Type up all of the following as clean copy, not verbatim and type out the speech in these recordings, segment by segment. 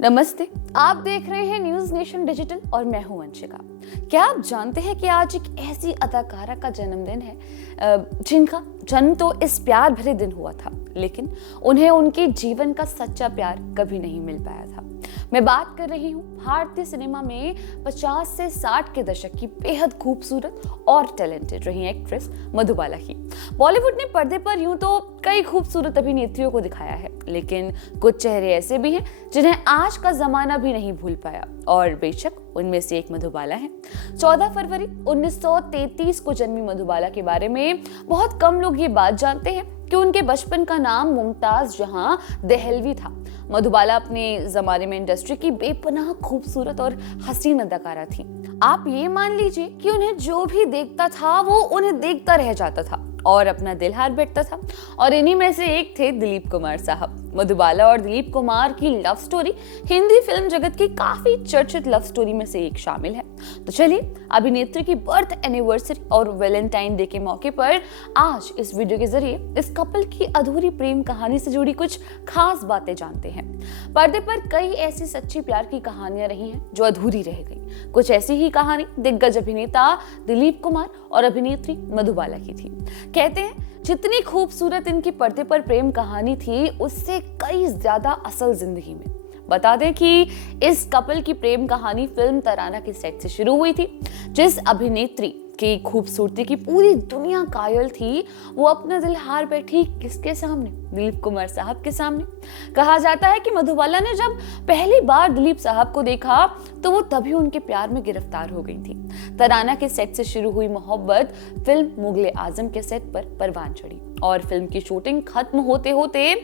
नमस्ते, आप देख रहे हैं न्यूज नेशन डिजिटल और मैं हूं वंशिका। क्या आप जानते हैं कि आज एक ऐसी अदाकारा का जन्मदिन है जिनका जन्म तो इस प्यार भरे दिन हुआ था, लेकिन उन्हें उनके जीवन का सच्चा प्यार कभी नहीं मिल पाया था। मैं बात कर रही हूँ भारतीय सिनेमा में 50 से 60 के दशक की बेहद खूबसूरत और टैलेंटेड रही एक्ट्रेस मधुबाला की। बॉलीवुड ने पर्दे पर यूं तो कई खूबसूरत अभिनेत्रियों को दिखाया है, लेकिन कुछ चेहरे ऐसे भी हैं जिन्हें आज का जमाना भी नहीं भूल पाया, और बेशक उनमें से एक मधुबाला है। 14 फरवरी 1933 को जन्मी मधुबाला के बारे में बहुत कम लोग ये बात जानते हैं कि उनके बचपन का नाम मुमताज जहां दहलवी था। मधुबाला अपने जमाने में इंडस्ट्री की बेपनाह खूबसूरत और हसीन अदाकारा थी। आप ये मान लीजिए कि उन्हें जो भी देखता था वो उन्हें देखता रह जाता था और अपना दिल हार बैठता था, और इन्हीं में से एक थे दिलीप कुमार साहब। मधुबाला और दिलीप कुमार की लव स्टोरी हिंदी फिल्म जगत की काफी चर्चित लव स्टोरी में से एक शामिल है। तो चलिए अभिनेत्री की बर्थ एनिवर्सरी और वैलेंटाइन डे के मौके पर आज इस वीडियो के जरिए इस कपल की अधूरी प्रेम कहानी से जुड़ी कुछ खास बातें जानते हैं। पर्दे पर कई ऐसी सच्ची प्यार की कहानियां रही हैं जो अधूरी रह गई। कुछ ऐसी ही कहानी दिग्गज अभिनेता दिलीप कुमार और अभिनेत्री मधुबाला की थी। कहते हैं जितनी खूबसूरत इनकी पर्दे पर प्रेम कहानी थी, उससे कई ज्यादा असल जिंदगी में। बता दें कि इस कपल की प्रेम कहानी फिल्म तराना के सेट से शुरू हुई थी। जिस अभिनेत्री की खूबसूरती की पूरी दुनिया कायल थी, वो अपना दिल हार बैठी किसके सामने? दिलीप कुमार साहब के सामने। कहा जाता है कि मधुबाला ने जब पहली बार दिलीप साहब को देखा तो वो तभी उनके प्यार में गिरफ्तार हो गई थी। तराना के सेट से शुरू हुई मोहब्बत फिल्म मुगले आजम के सेट पर परवान चढ़ी, और फिल्म की शूटिंग खत्म होते होते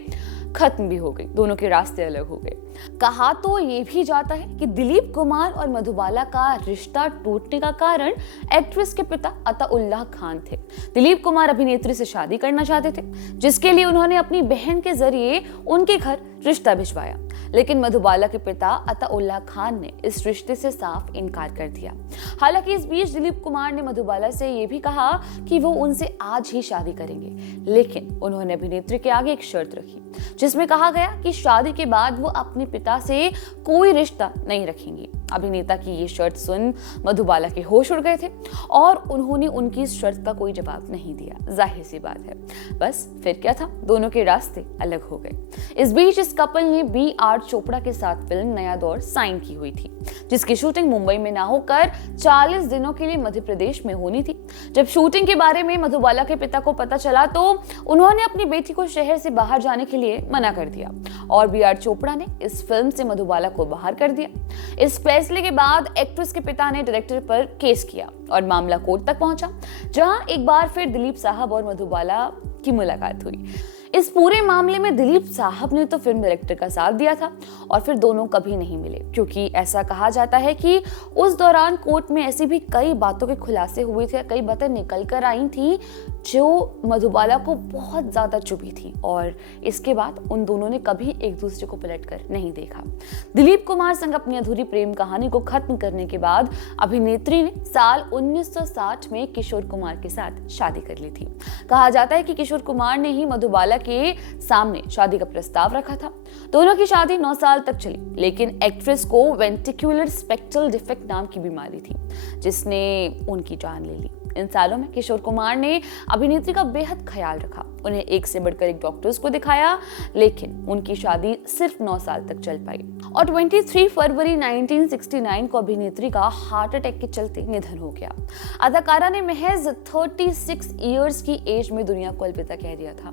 खत्म भी हो गई। दोनों के रास्ते अलग हो गए। कहा तो ये भी जाता है कि दिलीप कुमार और मधुबाला का रिश्ता टूटने का कारण एक्ट्रेस के पिता अताउल्लाह खान थे। दिलीप कुमार अभिनेत्री से शादी करना चाहते थे, जिसके लिए उन्होंने अपनी बहन के जरिए उनके घर रिश्ता भिजवाया, लेकिन मधुबाला के पिता अताउल्लाह खान ने इस रिश्ते से साफ इनकार कर दिया। हालांकि इस बीच दिलीप कुमार ने मधुबाला से ये भी कहा कि वो उनसे आज ही शादी करेंगे, लेकिन उन्होंने अभिनेत्री के आगे एक शर्त रखी, जिसमें कहा गया कि शादी के बाद वो अपने पिता से कोई रिश्ता नहीं रखेंगी। अभिनेता की ये शर्त सुन मधुबाला के होश उड़ गए थे, और उन्होंने उनकी इस शर्त का कोई जवाब नहीं दिया। जाहिर सी बात है, बस फिर क्या था, दोनों के रास्ते अलग हो गए। इस बीच इस कपल ने B.R. चोपड़ा के साथ फिल्म नया दौर साइन की हुई थी, जिसकी शूटिंग मुंबई में ना होकर 40 दिनों के लिए मध्य प्रदेश में होनी थी। जब शूटिंग के बारे में मधुबाला के पिता को पता चला तो उन्होंने अपनी बेटी को शहर से बाहर जाने के लिए मना कर दिया, और B.R. चोपड़ा ने इस फिल्म से मधुबाला को बाहर कर दिया। इस फैसले के बाद एक्ट्रेस के पिता ने डायरेक्टर पर केस किया और मामला कोर्ट तक पहुंचा, जहां एक बार फिर दिलीप साहब और मधुबाला की मुलाकात हुई। इस पूरे मामले में दिलीप साहब ने तो फिल्म डायरेक्टर का साथ दिया था, और फिर दोनों कभी नहीं मिले, क्योंकि ऐसा कहा जाता है कि उस दौरान कोर्ट में ऐसी भी कई बातों के खुलासे हुए थे, कई बातें निकल कर आई थी जो मधुबाला को बहुत ज्यादा चुभी थी, और इसके बाद उन दोनों ने कभी एक दूसरे को पलटकर नहीं देखा। दिलीप कुमार संग अपनी अधूरी प्रेम कहानी को खत्म करने के बाद अभिनेत्री ने साल 1960 में किशोर कुमार के साथ शादी कर ली थी। कहा जाता है कि किशोर कुमार ने ही मधुबाला के सामने शादी का प्रस्ताव रखा था। दोनों की शादी 9 साल तक चली, लेकिन एक्ट्रेस को वेंट्रिकुलर स्पेक्ट्रल डिफेक्ट नाम की बीमारी थी, जिसने उनकी जान ले ली। इन सालों में किशोर कुमार ने अभिनेत्री का बेहद ख्याल रखा, उन्हें एक से बढ़कर एक डॉक्टर्स को दिखाया, लेकिन उनकी शादी सिर्फ 9 साल तक चल पाई, और 23 फरवरी 1969 को अभिनेत्री का हार्ट अटैक के चलते निधन हो गया। अदाकारा ने महज 36 ईयर्स की एज में दुनिया को अलविदा कह दिया था।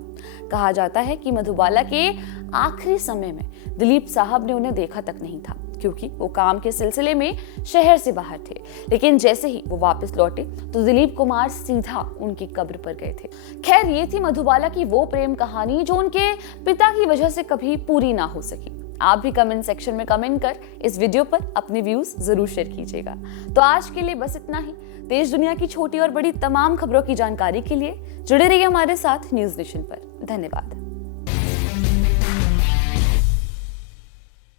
कहा जाता है कि मधुबाला के आखिरी समय में दिलीप साहब ने उन्हें देखा तक नहीं था, क्योंकि वो काम के सिलसिले में शहर से बाहर थे, लेकिन जैसे ही वो वापस लौटे तो दिलीप कुमार सीधा उनकी कब्र पर गए थे। खैर, ये थी मधुबाला की वो प्रेम कहानी जो उनके पिता की वजह से कभी पूरी ना हो सकी। आप भी कमेंट सेक्शन में कमेंट कर इस वीडियो पर अपने व्यूज जरूर शेयर कीजिएगा। तो आज के लिए बस इतना ही। देश दुनिया की छोटी और बड़ी तमाम खबरों की जानकारी के लिए जुड़े रहिए हमारे साथ न्यूज नेशन पर। धन्यवाद।